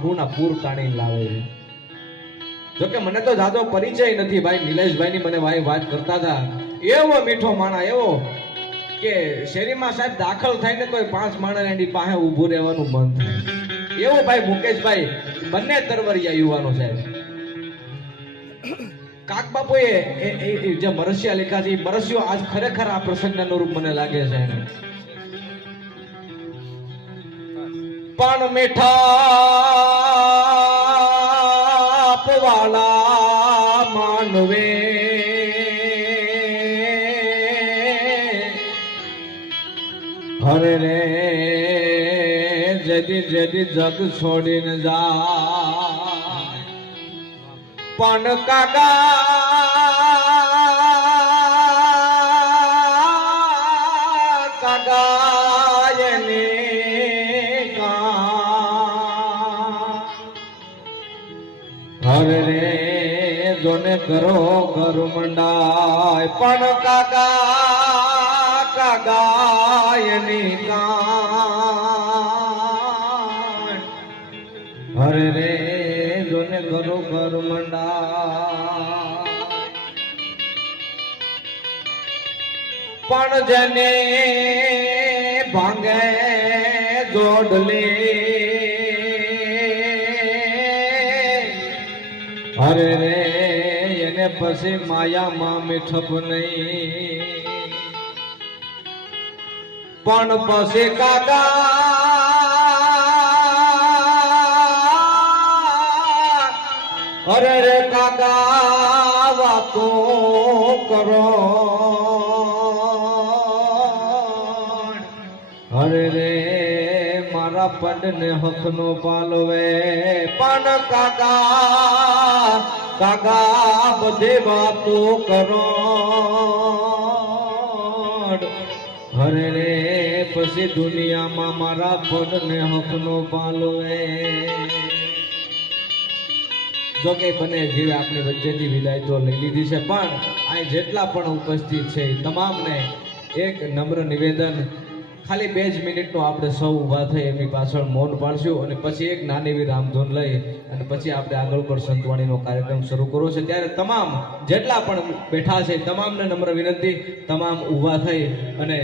આબરૂના પૂર તાણીને લાવે છે. જોકે મને તો જાજો પરિચય નથી ભાઈ. નિલેશભાઈ ની મને ભાઈ વાત કરતા હતા, એવો મીઠો માણા, એવો કે શેરીમાં સાહેબ દાખલ થાય ને કોઈ 5 માણસ એની પાસે ઊભું રહેવાનું મન થાય. એવો ભાઈ મુકેશભાઈ બંને તરવરિયા યુવાનો સાહેબ. કાકબાપુએ જે મરસિયા લખ્યા છે એ મરસિયો આજ ખરેખર આ પ્રસંગના અનુરૂપ મને લાગે છે. પણ મીઠા પવાળા માનવે હરે રે જદી જદી જગ છોડીને જાય પણ કાકા કાગાયને હરે રે જોને કરો ઘર મંડાય પણ કાકા કાગાયની કાન હરે રે જોને કરો ઘર મંડાય પણ જેને ભાંગે જોડલે હરે રે એને પછી માયામાં મીઠપ નહીં પણ પછી કાકા હરે રે કાકા વાતો કરો હરે રે મારા પદને હકનો પાલવે પણ કાકા કાકા બધે વાતો કરો હરે રે પછી દુનિયામાં મારા પદને હકનો પાલવે. જોકે બને જીવે આપણી વચ્ચેથી વિદાય તો લઈ લીધી છે, પણ આ જેટલા પણ ઉપસ્થિત છે તમામને એક નમ્ર નિવેદન, ખાલી 2 જ મિનિટનો આપણે સૌ ઊભા થઈ એમની પાછળ મૌન પાડશું અને પછી એક નાની એવી રામધૂન લઈ અને પછી આપણે આગળ પર સંતવાણીનો કાર્યક્રમ શરૂ કરવો છે. ત્યારે તમામ જેટલા પણ બેઠા છે તમામને નમ્ર વિનંતી, તમામ ઊભા થઈ અને